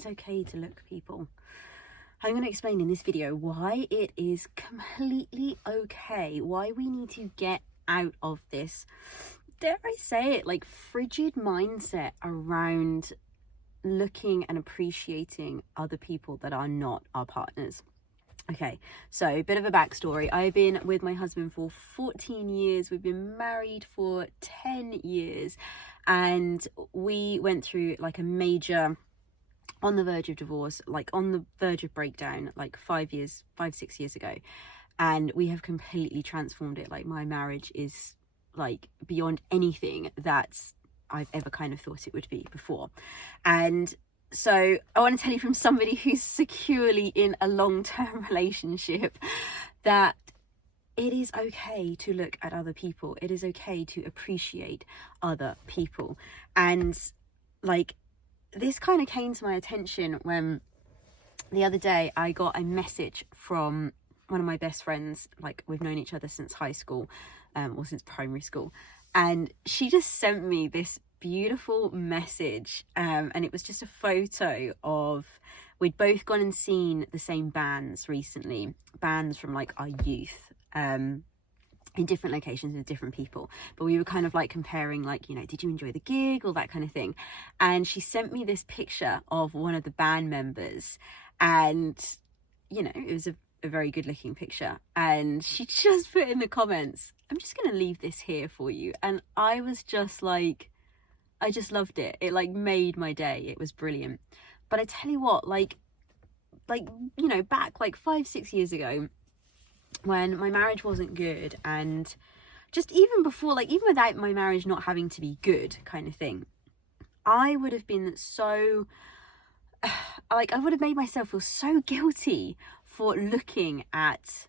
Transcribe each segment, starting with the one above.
it's okay to look, people. I'm going to explain in this video why it is completely okay, why we need to get out of this, dare I say it, like frigid mindset around looking and appreciating other people that are not our partners. Okay, so a bit of a backstory. I've been with my husband for 14 years. We've been married for 10 years, and we went through like a major, on the verge of divorce, like on the verge of breakdown, like 6 years ago. And we have completely transformed it. Like, my marriage is like beyond anything that I've ever kind of thought it would be before. And so I want to tell you, from somebody who's securely in a long-term relationship, that it is okay to look at other people. It is okay to appreciate other people. And like, this kind of came to my attention when the other day I got a message from one of my best friends. Like, we've known each other since high school, or since primary school. And she just sent me this beautiful message, and it was just a photo of, we'd both gone and seen the same bands recently, bands from like our youth, in different locations with different people, but we were kind of like comparing, like, you know, did you enjoy the gig, all that kind of thing. And she sent me this picture of one of the band members, and you know, it was a very good looking picture, and she just put in the comments, I'm just gonna leave this here for you. And I was just like, I just loved it. It like made my day. It was brilliant. But I tell you what, like, you know, back like 5-6 years ago, when my marriage wasn't good, and just even before, like even without my marriage not having to be good kind of thing, I would have been so, like, I would have made myself feel so guilty for looking at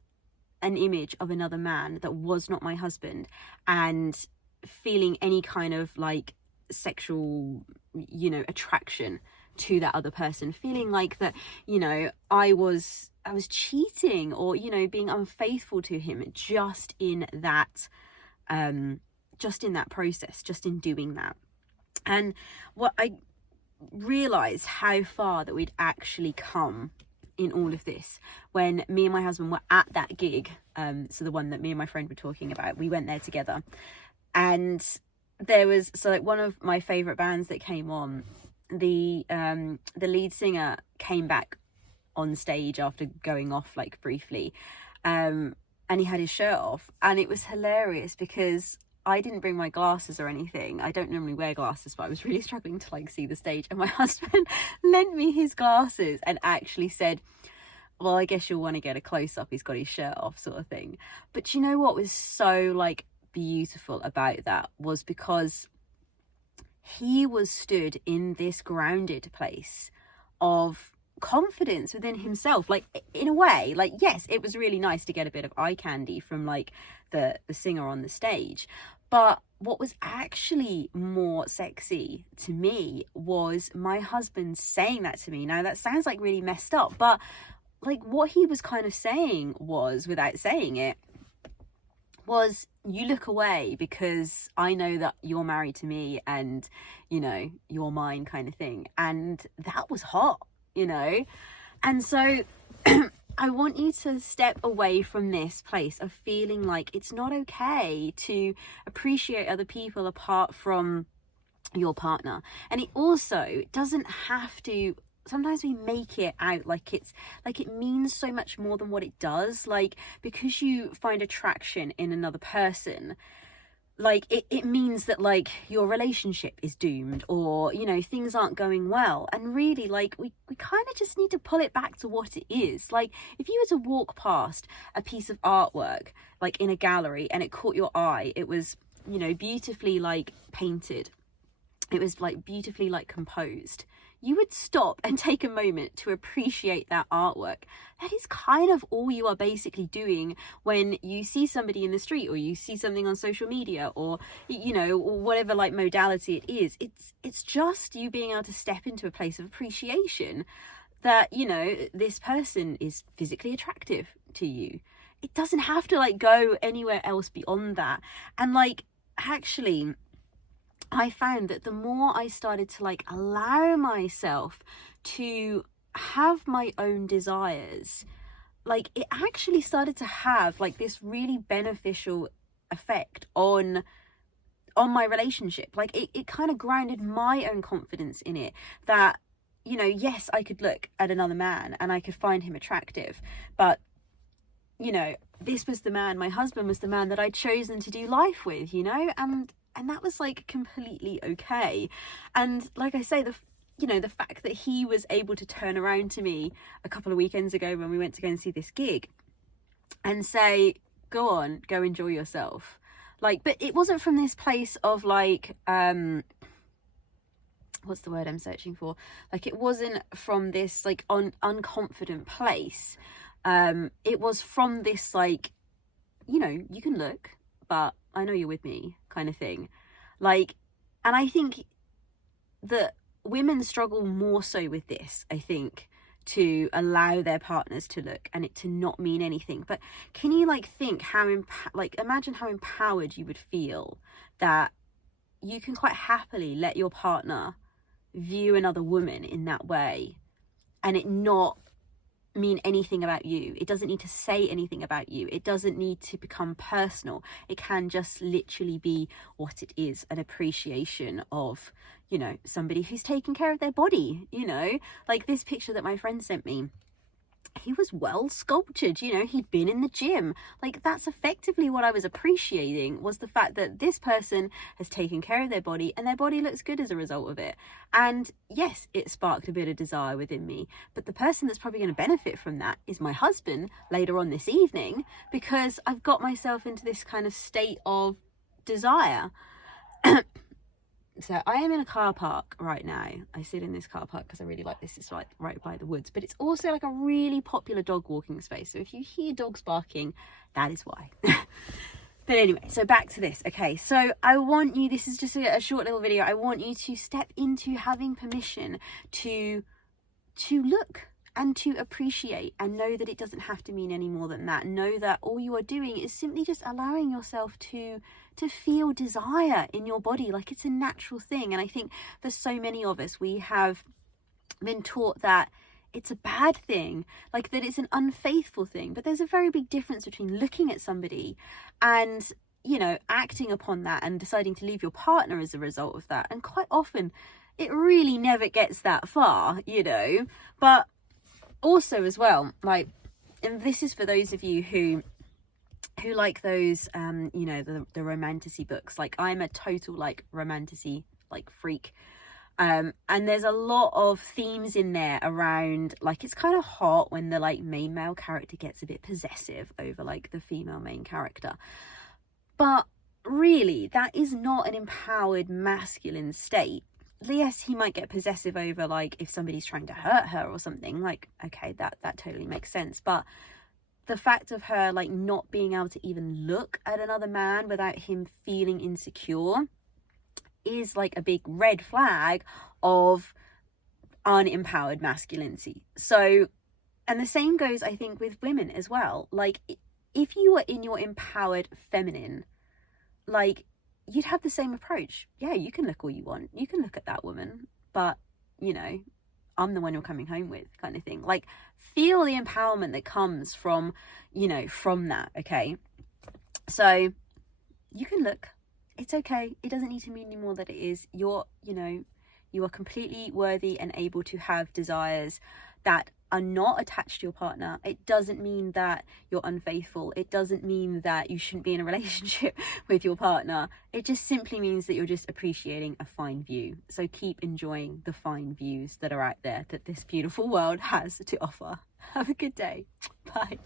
an image of another man that was not my husband and feeling any kind of like sexual, you know, attraction to that other person, feeling like that, you know, I was cheating, or, you know, being unfaithful to him just in that process, just in doing that. And what I realized, how far that we'd actually come in all of this, when me and my husband were at that gig, so the one that me and my friend were talking about, we went there together, and there was, so like one of my favorite bands that came on, the lead singer came back on stage after going off like briefly, and he had his shirt off, and it was hilarious because I didn't bring my glasses or anything. I don't normally wear glasses, but I was really struggling to like see the stage, and my husband lent me his glasses and actually said, well, I guess you'll want to get a close-up, he's got his shirt off, sort of thing. But you know what was so like beautiful about that was because he was stood in this grounded place of confidence within himself. Like, in a way, like, yes, it was really nice to get a bit of eye candy from like the singer on the stage, but what was actually more sexy to me was my husband saying that to me. Now that sounds like really messed up, but like what he was kind of saying was, without saying it, was, you look away because I know that you're married to me and, you know, you're mine, kind of thing. And that was hot, you know. And so I want you to step away from this place of feeling like it's not okay to appreciate other people apart from your partner. And it also doesn't have to, sometimes we make it out like it's like it means so much more than what it does. Like, because you find attraction in another person, like it means that like your relationship is doomed, or, you know, things aren't going well. And really, like, we kind of just need to pull it back to what it is. Like, if you were to walk past a piece of artwork like in a gallery and it caught your eye, it was, you know, beautifully like painted, it was like beautifully like composed, you would stop and take a moment to appreciate that artwork. That is kind of all you are basically doing when you see somebody in the street, or you see something on social media, or, you know, whatever like modality it is. It's just you being able to step into a place of appreciation that, you know, this person is physically attractive to you. It doesn't have to like go anywhere else beyond that. And like, actually, I found that the more I started to like allow myself to have my own desires, like it actually started to have like this really beneficial effect on my relationship. Like it kind of grounded my own confidence in it, that, you know, yes, I could look at another man and I could find him attractive, but, you know, this was the man, my husband was the man that I'd chosen to do life with, you know, and that was like completely okay. And like I say, the fact that he was able to turn around to me a couple of weekends ago when we went to go and see this gig and say, go on, go enjoy yourself. Like, but it wasn't from this place of like, what's the word I'm searching for? Like, it wasn't from this like unconfident place. It was from this like, you know, you can look, but I know you're with me kind of thing. Like, and I think that women struggle more so with this, I think, to allow their partners to look and it to not mean anything. But can you like think how imagine how empowered you would feel that you can quite happily let your partner view another woman in that way and it not mean anything about you. It doesn't need to say anything about you. It doesn't need to become personal. It can just literally be what it is, an appreciation of, you know, somebody who's taking care of their body, you know, like this picture that my friend sent me. He was well sculptured, you know, he'd been in the gym. Like, that's effectively what I was appreciating, was the fact that this person has taken care of their body and their body looks good as a result of it. And yes, it sparked a bit of desire within me, but the person that's probably going to benefit from that is my husband later on this evening, because I've got myself into this kind of state of desire. So I am in a car park right now. I sit in this car park because I really like this. It's like right by the woods, but it's also like a really popular dog walking space. So if you hear dogs barking, that is why. But anyway, so back to this. Okay, so I want you, this is just a short little video. I want you to step into having permission to look and to appreciate, and know that it doesn't have to mean any more than that. Know that all you are doing is simply just allowing yourself to feel desire in your body, like it's a natural thing. And I think for so many of us, we have been taught that it's a bad thing, like that it's an unfaithful thing. But there's a very big difference between looking at somebody and, you know, acting upon that and deciding to leave your partner as a result of that. And quite often it really never gets that far, you know. But also as well, like, and this is for those of you who like those you know, the romantasy books. Like, I'm a total like romantasy like freak, and there's a lot of themes in there around, like, it's kind of hot when the like main male character gets a bit possessive over like the female main character, but really that is not an empowered masculine state. Yes, he might get possessive over like if somebody's trying to hurt her or something, like, okay, that totally makes sense. But the fact of her like not being able to even look at another man without him feeling insecure is like a big red flag of unempowered masculinity. So, and the same goes, I think, with women as well. Like, if you were in your empowered feminine, like, you'd have the same approach. Yeah, you can look all you want, you can look at that woman, but, you know, I'm the one you're coming home with, kind of thing. Like, feel the empowerment that comes from, you know, from that. Okay, so you can look, it's okay, it doesn't need to mean any more than it is. You're, you know, you are completely worthy and able to have desires that are not attached to your partner. It doesn't mean that you're unfaithful. It doesn't mean that you shouldn't be in a relationship with your partner. It just simply means that you're just appreciating a fine view. So keep enjoying the fine views that are out there that this beautiful world has to offer. Have a good day. Bye.